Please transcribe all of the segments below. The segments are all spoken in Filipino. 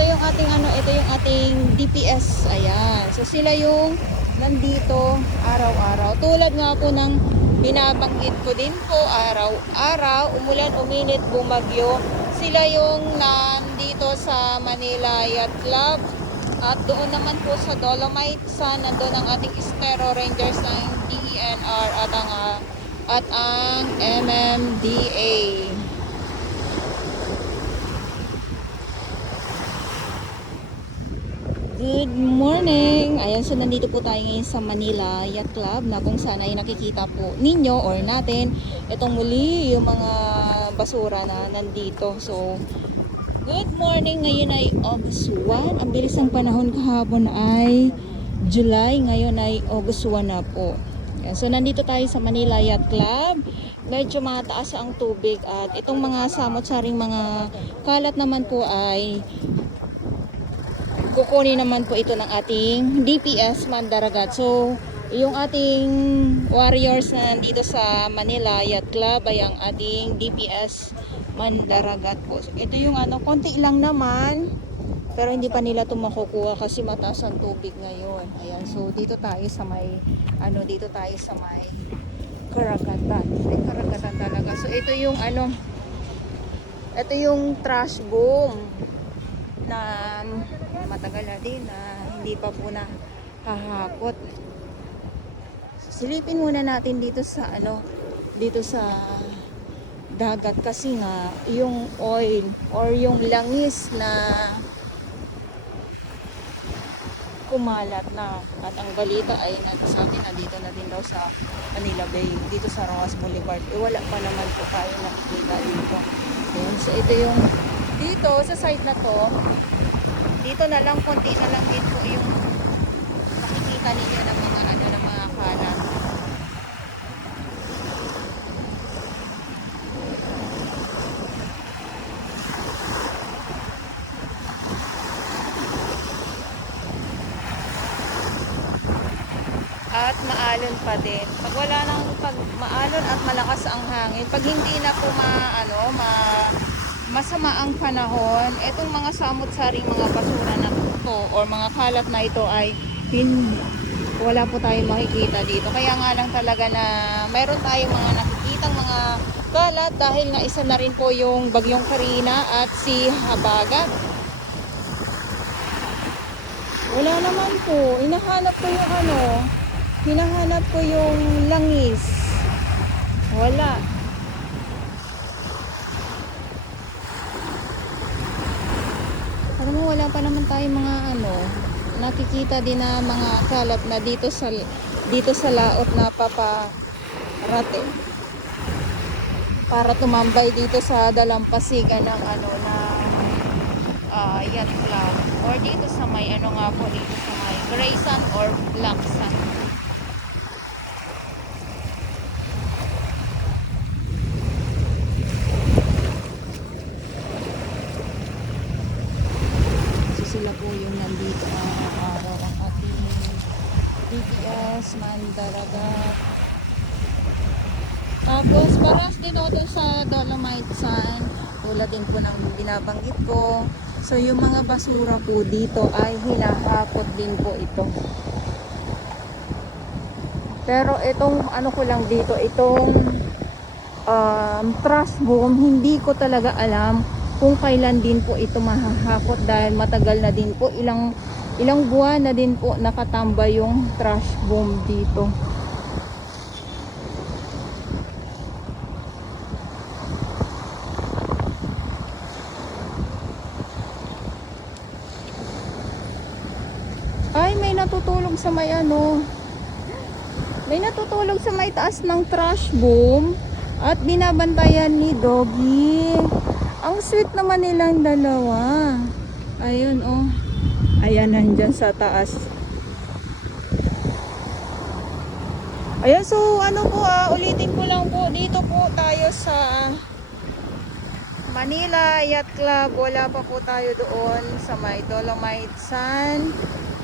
ito yung ating ito yung ating DPS. Ayan. So sila yung nandito araw-araw. Tulad nga po ng binabanggit ko din po, araw-araw, umulan, uminit, bumagyo. Sila yung nandito sa Manila Yacht Club. At doon naman po sa Dolomite Sun, nandoon ang ating Estero Rangers ng DENR at ang MMDA. Good morning! Ayan, so nandito po tayo ngayon sa Manila Yacht Club na kung saan ay nakikita po ninyo or natin itong muli yung mga basura na nandito. So, good morning! Ngayon ay August 1. Ang bilis ng panahon, kahapon ay July. Ngayon ay August 1 na po. Ayan, so nandito tayo sa Manila Yacht Club. Medyo mataas ang tubig at itong mga samot-saring mga kalat naman po ay kukunin naman po ito ng ating DPS Mandaragat. So, yung ating warriors na nandito sa Manila Yacht Club ay ang ating DPS Mandaragat po. So, ito yung konti lang naman. Pero hindi pa nila ito makukuha kasi mataas ang tubig ngayon. Ayan, so dito tayo sa may, dito tayo sa may karagatan. May karagatan talaga. So, ito yung ito yung trash boom na matagal na din na hindi pa po na hahakot. So, silipin muna natin dito sa dito sa dagat kasi nga yung oil or yung langis na kumalat na at ang balita ay nagsasabi na dito na din daw sa Manila Bay, dito sa Rojas Boulevard. Wala pa naman po tayo nakikita dito. Ayan, so ito yung dito sa side na to, dito na lang, konti na lang din po yung makikita ninyo ng mga ng mga kalat. At maalon pa din. Pag wala nang maalon at malakas ang hangin, pag hindi na po masama ang panahon, etong mga samot-saring mga basura na to or mga kalat na ito ay wala po tayong makikita dito. Kaya nga lang talaga na mayroon tayong mga nakikitang mga kalat dahil na isa na rin po yung Bagyong Karina at si Habagat. Wala naman po. Hinahanap ko yung langis. Wala. Alam mo, wala pa naman tayong mga nakikita din na mga kalat na dito sa laot na paparate para tumambay dito sa dalampasigan ng Yacht Club or dito sa may dito sa may gray sand or black sand. Sila po yung nandito araw-araw ang ating DPS Mandaragat. Tapos parehas din ako dun sa Dolomite Sun, tulad din po ng binabanggit ko. So yung mga basura po dito ay hinahakot din po ito. Pero itong ko lang dito, itong trash boom, hindi ko talaga alam kung kailan din po ito mahahakot dahil matagal na din po, ilang buwan na din po nakatambay yung trash boom dito. Ay, may natutulog sa may taas ng trash boom at binabantayan ni Doggy. Ang sweet naman nilang dalawa. Ayun, oh. Ayan, nandyan sa taas. Ayan, so ulitin ko lang po. Dito po tayo sa Manila Yacht Club. Wala pa po tayo doon sa may Dolomite Sun.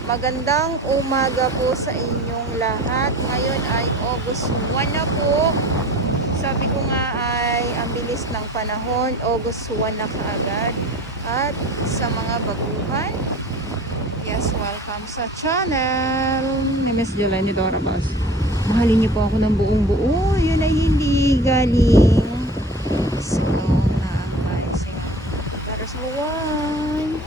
Magandang umaga po sa inyong lahat. Ngayon ay August 1 na po. Sabi ko nga ay ang bilis ng panahon, August 1 na kaagad. At sa mga baguhan, yes, welcome sa channel ni Miss Jelani Dora Bas. Mahalin niyo po ako ng buong buo. Yun ay hindi galing slow na ang pricing. Para sa one.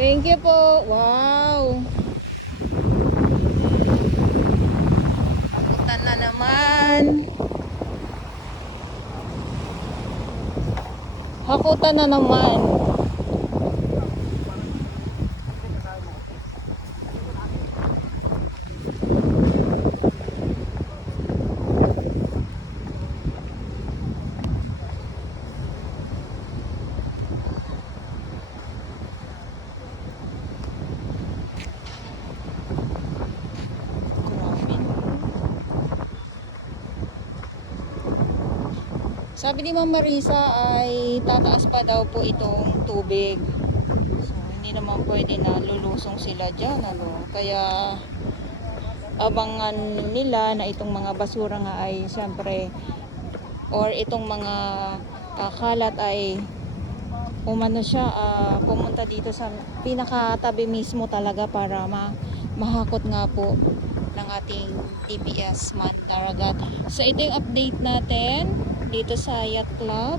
Thank you po. Wow. Hakutan na naman. Hakutan na naman. Sabi ni Ma'am Marisa ay tataas pa daw po itong tubig. So, hindi naman pwede na lulusong sila dyan. Ano? Kaya abangan nila na itong mga basura nga ay siyempre or itong mga kalat ay umano siya, pumunta dito sa pinakatabi mismo talaga para mahakot nga po ng ating DPS Mandaragat. So ito yung update natin dito sa Yacht Club.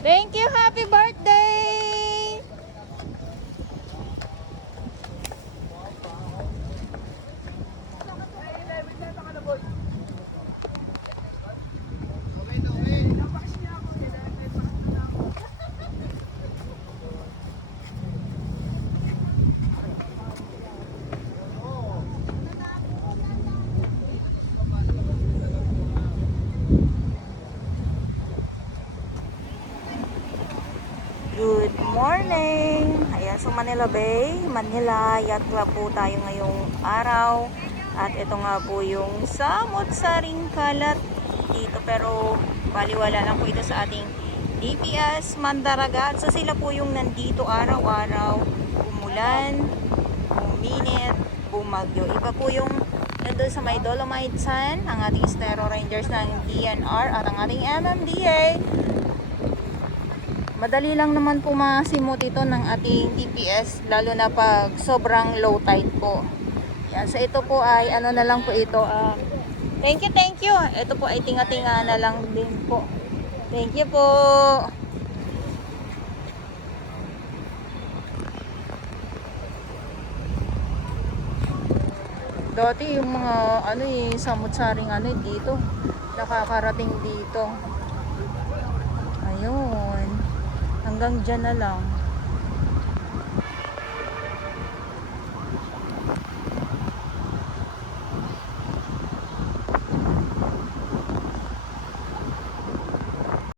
Thank you, happy birthday! Good morning! Ayan, so Manila Bay, Manila Yacht Club po tayo ngayong araw. At ito nga po yung samot-saring kalat dito. Pero baliwala lang po ito sa ating DPS Mandaragat. So sila po yung nandito araw-araw. Umulan, uminit, bumagyo. Iba po yung nandun sa may Dolomite Sun, ang ating Stero Rangers ng DNR at ang ating MMDA. Madali lang naman po masimot ito ng ating DPS, lalo na pag sobrang low tide po. Yan, so ito po ay ano na lang po ito. Thank you. Ito po ay tinga-tinga na lang din po. Thank you po. Dati yung mga samut-saring dito, nakakarating dito. Ayun. Hanggang dyan na lang.